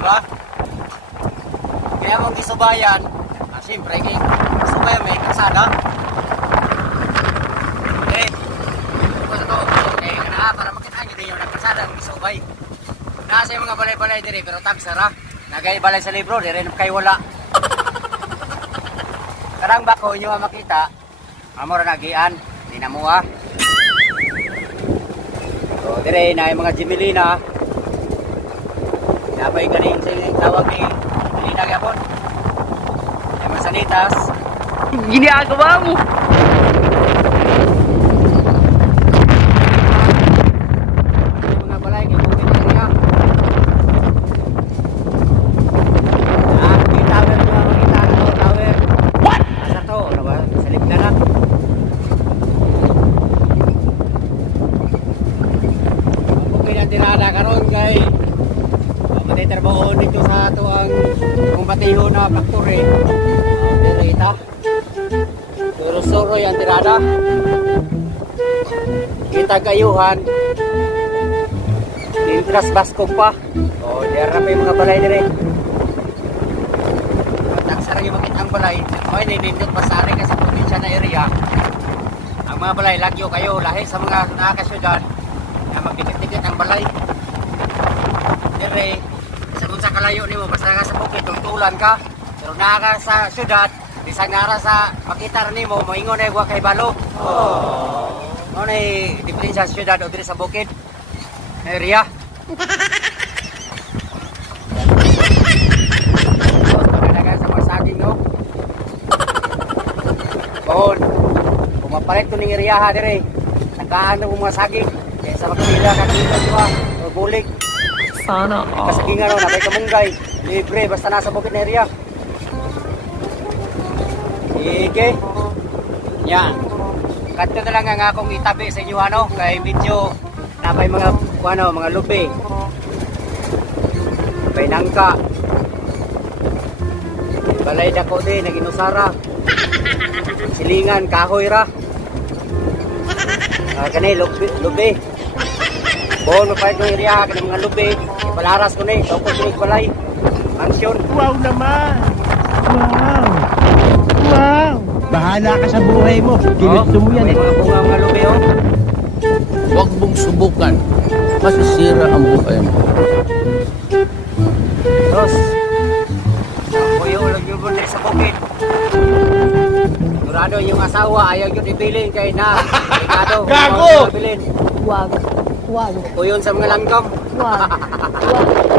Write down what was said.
di ba? Kaya mong gisubayan, siyempre, subayan may kasada. Okay. Okay, para makita nyo din yung nagkasada ng gisubay. Nasa yung mga balay-balay diri, pero tagsara. Nagay-balay sa libro, di rin kayo wala. Karang bako nyo ang makita, amor nagian, di na mo ah. So, dire na yung mga Jimelina. Napay galing tawag ni Jimelina gapon. Yung mga sanitas. Ginagawa mo. Yung mga balay, kay bukid na niya. Yung tower nyo ang makita na to, tower. What? Asa to, ano ba? Sa ligda na. Bukid ang tirada karon kay matiterboon dito sa ato ang kumbatiho na factory. Dirita. Suro-suro yung tirada. Kita kayuhan. Intras Bascom pa. O, diyan na pa yung mga balay dire. Mataksara yung makita ang balay. O, nindot pasari kasi probinsya na area. Ang mga balay, lagyo kayo. Lahi sa mga nakakasyudad na magdikit-dikit ang balay. Dire, sa kalayo nimo basta nga sa bukid tungtulan ka pero naa sa syudad bisan nga sa makita nimo moingon ay wa kay balo. Ano nay diferensya sa syudad o diri sa bukid area. Pagkadagan sa mga saging no. Bon. Pumapalit to ning area ha dire. Nagkaano mga saging kaya sa magpila ka dito diba o bulik. Sana Kasagingan ron, nabay kamunggay. Libre, basta nasa bukid na area. Sige. Yan. Kanto na lang ang akong itabi sa inyo ano, kay medyo nabay mga mga lubi. May nangka. Balay dako din, naginusara. Silingan, kahoy ra. Kanay, lubi. Bon, mapahit ng area, kanay mga lubi. Palaras ko na eh, tawag ko balay. Mansyon. Wow naman! Wow! Wow! Bahala ka sa buhay mo. Ginusto mo yan eh. Mga bunga mga lubi oh. Huwag mong subukan. Masisira ang buhay mo. Terus, kuyo ulang yung bundir sa bukid. Sigurado yung asawa, ayaw yung ibilin kay na. Gago! wag. Wag. Kuyon sa mga langgam. Wag. Wag.